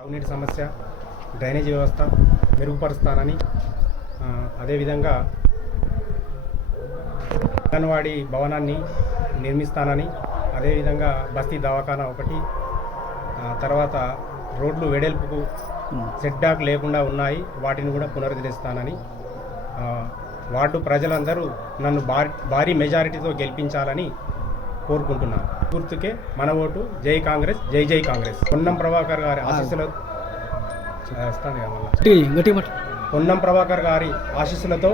తాగునీటి సమస్య, డ్రైనేజీ వ్యవస్థ మెరుగుపరుస్తానని, అదేవిధంగా అంగన్వాడీ భవనాన్ని నిర్మిస్తానని, అదేవిధంగా బస్తీ దవాఖానా ఒకటి, తర్వాత రోడ్లు వెడల్పుకు సెట్ బ్యాక్ లేకుండా ఉన్నాయి, వాటిని కూడా పునరుద్ధరిస్తానని, వార్డు ప్రజలందరూ నన్ను భారీ మెజారిటీతో గెలిపించాలని కోరుకుంటున్నాను. గుర్తుకే మన ఓటు. జై కాంగ్రెస్, జై జై కాంగ్రెస్. పొన్నం ప్రభాకర్ గారి పొన్నం ప్రభాకర్ గారి ఆశీస్సులతో,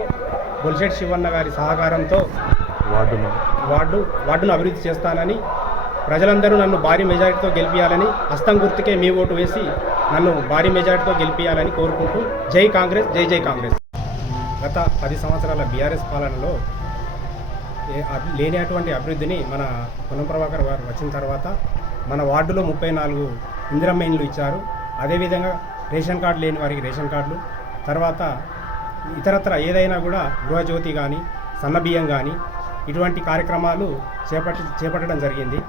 బొలిశెట్టి శివన్న గారి సహకారంతో వార్డును అభివృద్ధి చేస్తానని, ప్రజలందరూ నన్ను భారీ మెజారిటీతో గెలిపించాలని, హస్తం గుర్తుకే మీ ఓటు వేసి నన్ను భారీ మెజారిటీతో గెలిపించాలని కోరుకుంటూ జై కాంగ్రెస్, జై జై కాంగ్రెస్. గత 10 సంవత్సరాల బీఆర్ఎస్ పాలనలో లేనిటువంటి అభివృద్ధిని మన పొన్నం ప్రభాకర్ గారు వచ్చిన తర్వాత మన వార్డులో 34 ఇందిరమ్మ ఇండ్లు ఇచ్చారు. అదేవిధంగా రేషన్ కార్డు లేని వారికి రేషన్ కార్డులు, తర్వాత ఇతరత్ర ఏదైనా కూడా గృహజ్యోతి కానీ, సన్నబియ్యం కానీ ఇటువంటి కార్యక్రమాలు చేపట్టడం జరిగింది.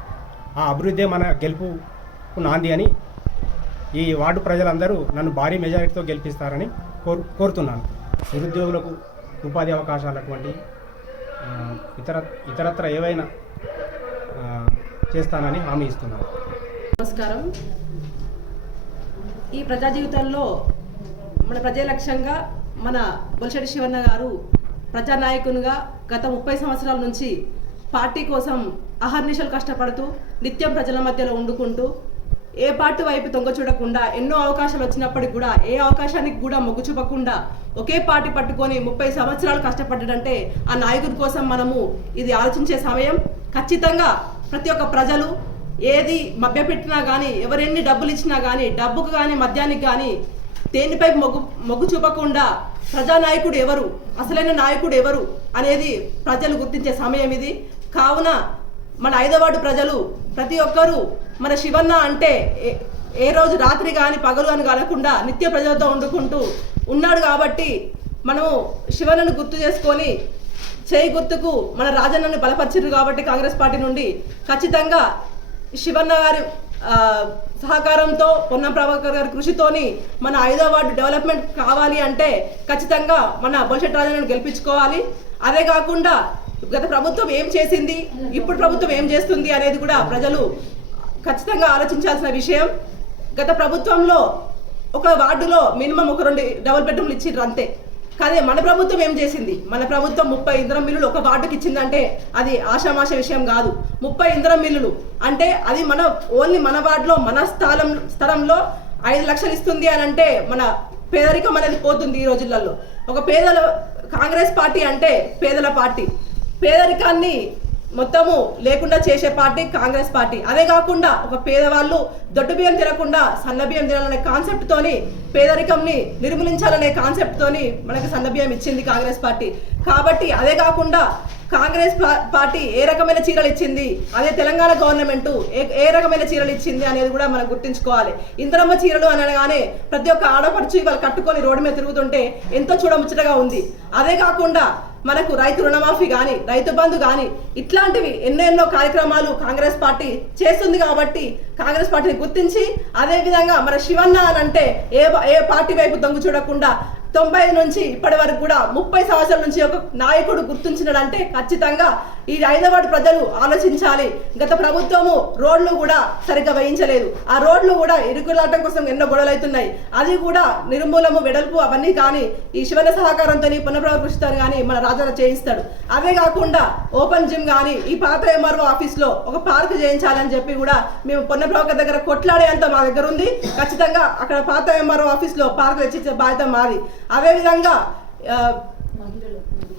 ఆ అభివృద్ధే మన గెలుపుకు నాంది అని ఈ వార్డు ప్రజలందరూ నన్ను భారీ మెజారిటీతో గెలిపిస్తారని కోరుతున్నాను. నిరుద్యోగులకు ఉపాధి అవకాశాలు అటువంటి ఇతరత్ర ఏవైనా చేస్తానని హామీ ఇస్తున్నాను. నమస్కారం. ఈ ప్రజా జీవితంలో మన ప్రజల లక్ష్యంగా మన బొలిశెట్టి శివన్న గారు ప్రజానాయకునిగా గత 30 సంవత్సరాల నుంచి పార్టీ కోసం అహర్నిశలు కష్టపడుతూ నిత్యం ప్రజల మధ్యలో ఉండుకుంటూ ఏ పార్టీ వైపు తొంగ చూడకుండా ఎన్నో అవకాశాలు వచ్చినప్పటికి కూడా ఏ అవకాశానికి కూడా మొగ్గు చూపకుండా ఒకే పార్టీ పట్టుకొని 30 సంవత్సరాలు కష్టపడ్డాడంటే ఆ నాయకుడి కోసం మనము ఇది ఆలోచించే సమయం. ఖచ్చితంగా ప్రతి ఒక్క ప్రజలు ఏది మభ్యపెట్టినా కానీ, ఎవరెన్ని డబ్బులు ఇచ్చినా కానీ, డబ్బుకు కానీ మద్యానికి కానీ దేనిపై మొగ్గు చూపకుండా ప్రజానాయకుడు ఎవరు, అసలైన నాయకుడు ఎవరు అనేది ప్రజలు గుర్తించే సమయం ఇది. కావున మన 5వ వార్డు ప్రజలు ప్రతి ఒక్కరూ మన శివన్న అంటే ఏ రోజు రాత్రి కానీ పగలు అని కలగకుండా నిత్య ప్రజలతో వండుకుంటూ ఉన్నాడు కాబట్టి మనము శివన్నను గుర్తు చేసుకొని చేయి గుర్తుకు మన రాజన్నను బలపరిచారు కాబట్టి కాంగ్రెస్ పార్టీ నుండి ఖచ్చితంగా శివన్న గారి సహకారంతో, పొన్నం ప్రభాకర్ గారి కృషితోని మన 5వ వార్డు డెవలప్మెంట్ కావాలి అంటే ఖచ్చితంగా మన బొలిశెట్టి రాజన్నను గెలిపించుకోవాలి. అదే కాకుండా గత ప్రభుత్వం ఏం చేసింది, ఇప్పుడు ప్రభుత్వం ఏం చేస్తుంది అనేది కూడా ప్రజలు ఖచ్చితంగా ఆలోచించాల్సిన విషయం. గత ప్రభుత్వంలో ఒక వార్డులో మినిమం 2 డబుల్ బెడ్రూమ్లు ఇచ్చిండ్రు అంతే. కానీ మన ప్రభుత్వం ఏం చేసింది, మన ప్రభుత్వం 30 ఇందిరం మిల్లులు ఒక వార్డుకి ఇచ్చిందంటే అది ఆషామాష విషయం కాదు. 30 ఇందిరం మిల్లులు అంటే అది మన ఓన్లీ మన వార్డులో మన స్థలంలో 5 లక్షలు ఇస్తుంది అని అంటే మన పేదరికం అనేది పోతుంది ఈ రోజులలో. ఒక కాంగ్రెస్ పార్టీ అంటే పేదల పార్టీ, పేదరికాన్ని మొత్తము లేకుండా చేసే పార్టీ కాంగ్రెస్ పార్టీ. అదే కాకుండా ఒక పేదవాళ్ళు దొడ్డు బియ్యం తినకుండా సన్న బియ్యం తినాలనే కాన్సెప్ట్ తోని, పేదరికంని నిర్మూలించాలనే కాన్సెప్ట్ తోని మనకి సన్న బియ్యం ఇచ్చింది కాంగ్రెస్ పార్టీ. కాబట్టి అదే కాకుండా కాంగ్రెస్ పార్టీ ఏ రకమైన చీరలు ఇచ్చింది, అదే తెలంగాణ గవర్నమెంట్ ఏ రకమైన చీరలు ఇచ్చింది అనేది కూడా మనం గుర్తించుకోవాలి. ఇందిరమ్మ చీరలు అనగానే ప్రతి ఒక్క ఆడపడుచు వాళ్ళు కట్టుకొని రోడ్డు మీద తిరుగుతుంటే ఎంతో చూడముచ్చటగా ఉంది. అదే కాకుండా మనకు రైతు రుణమాఫీ కానీ, రైతు బంధు కానీ ఇట్లాంటివి ఎన్నెన్నో కార్యక్రమాలు కాంగ్రెస్ పార్టీ చేస్తుంది. కాబట్టి కాంగ్రెస్ పార్టీని గుర్తించి అదేవిధంగా మన శివన్న అని అంటే ఏ పార్టీ వైపు దొంగ చూడకుండా 90 నుంచి ఇప్పటి వరకు కూడా 30 సంవత్సరాల నుంచి ఒక నాయకుడు గుర్తించినాడంటే ఖచ్చితంగా ఈ 5వ వార్డు ప్రజలు ఆలోచించాలి. గత ప్రభుత్వము రోడ్లు కూడా సరిగ్గా వేయించలేదు. ఆ రోడ్లు కూడా ఇరుకులాటం కోసం ఎన్నో గొడవలు అవుతున్నాయి. అది కూడా నిర్మూలము, వెడల్పు అవన్నీ కానీ ఈ శివన్న సహకారంతో, పునఃప్రభాకర్ కృషితో కానీ మన రాజన్న చేయిస్తాడు. అదే కాకుండా ఓపెన్ జిమ్ కానీ ఈ పాత ఎంఆర్ఓ ఆఫీస్లో ఒక పార్క్ చేయించాలని చెప్పి కూడా మేము పునఃప్రభాకర్ దగ్గర కొట్లాడేంత మా దగ్గర ఉంది. ఖచ్చితంగా అక్కడ పాత ఎంఆర్ఓ ఆఫీస్లో పార్క్ తెచ్చించే బాధ్యత మాది. అదేవిధంగా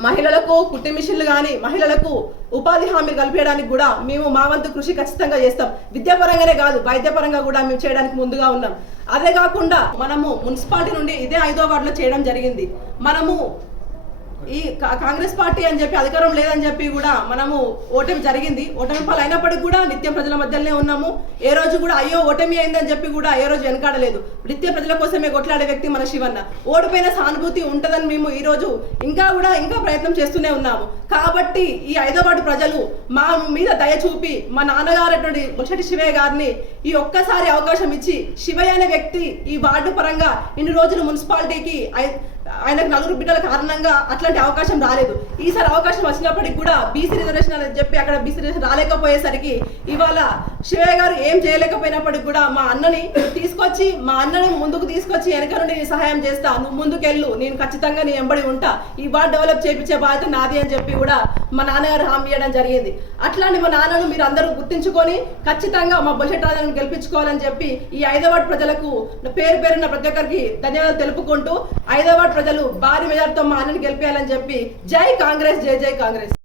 మహిళలకు కుట్టి మిషన్లు కానీ, మహిళలకు ఉపాధి హామీ కల్పించడానికి కూడా మేము మా వంతు కృషి ఖచ్చితంగా చేస్తాం. విద్యాపరంగానే కాదు, వైద్యపరంగా కూడా మేము చేయడానికి ముందుగా ఉన్నాం. అదే కాకుండా మనము మున్సిపాలిటీ నుండి ఇదే 5వ వార్డులో చేయడం జరిగింది. మనము ఈ కాంగ్రెస్ పార్టీ అని చెప్పి అధికారం లేదని చెప్పి కూడా మనము ఓటమి జరిగింది. ఓటమి పాలు అయినప్పటికీ కూడా నిత్యం ప్రజల మధ్యలోనే ఉన్నాము. ఏ రోజు కూడా అయ్యో ఓటమి అయిందని చెప్పి కూడా ఏ రోజు వెనకాడలేదు. నిత్య ప్రజల కోసమే కొట్లాడే వ్యక్తి మన శివన్న. ఓడిపోయిన సానుభూతి ఉంటుందని మేము ఈ రోజు ఇంకా ప్రయత్నం చేస్తూనే ఉన్నాము. కాబట్టి ఈ 5వ వార్డు ప్రజలు మా మీద దయ చూపి మా నాన్నగారు బొలిశెట్టి శివయ్య గారిని ఈ ఒక్కసారి అవకాశం ఇచ్చి శివయ్య అనే వ్యక్తి ఈ వార్డు పరంగా ఇన్ని రోజులు మున్సిపాలిటీకి ఆయనకు 4 బిడ్డల కారణంగా అట్లాంటి అవకాశం రాలేదు. ఈసారి అవకాశం వచ్చినప్పటికి కూడా బీసీ రిజర్వేషన్ అని చెప్పి అక్కడ బీసీ రిజర్వేషన్ రాలేకపోయేసరికి ఇవాళ శివయ్య గారు ఏం చేయలేకపోయినప్పటికి కూడా మా అన్నని ముందుకు తీసుకొచ్చి వెనక నుండి నేను సహాయం చేస్తా, నువ్వు ముందుకెళ్ళు, నేను ఖచ్చితంగా నీ వెంబడి ఉంటా, ఈ వార్డు డెవలప్ చేయించే బాధ్యత నాది అని చెప్పి కూడా మా నాన్నగారు హామీ ఇవ్వడం జరిగింది. అట్లాంటి మా నాన్నను మీరు అందరూ గుర్తించుకొని ఖచ్చితంగా మా బొల్షెట్టి రాజాను గెలిపించుకోవాలని చెప్పి ఈ 5వ వార్డు ప్రజలకు పేరున ప్రతి ఒక్కరికి ధన్యవాదాలు తెలుపుకుంటూ 5వ వార్డు ప్రజలు భారీ మెజార్టీతో మా అన్నని గెలిపేయాలని చెప్పి జై కాంగ్రెస్, జై జై కాంగ్రెస్.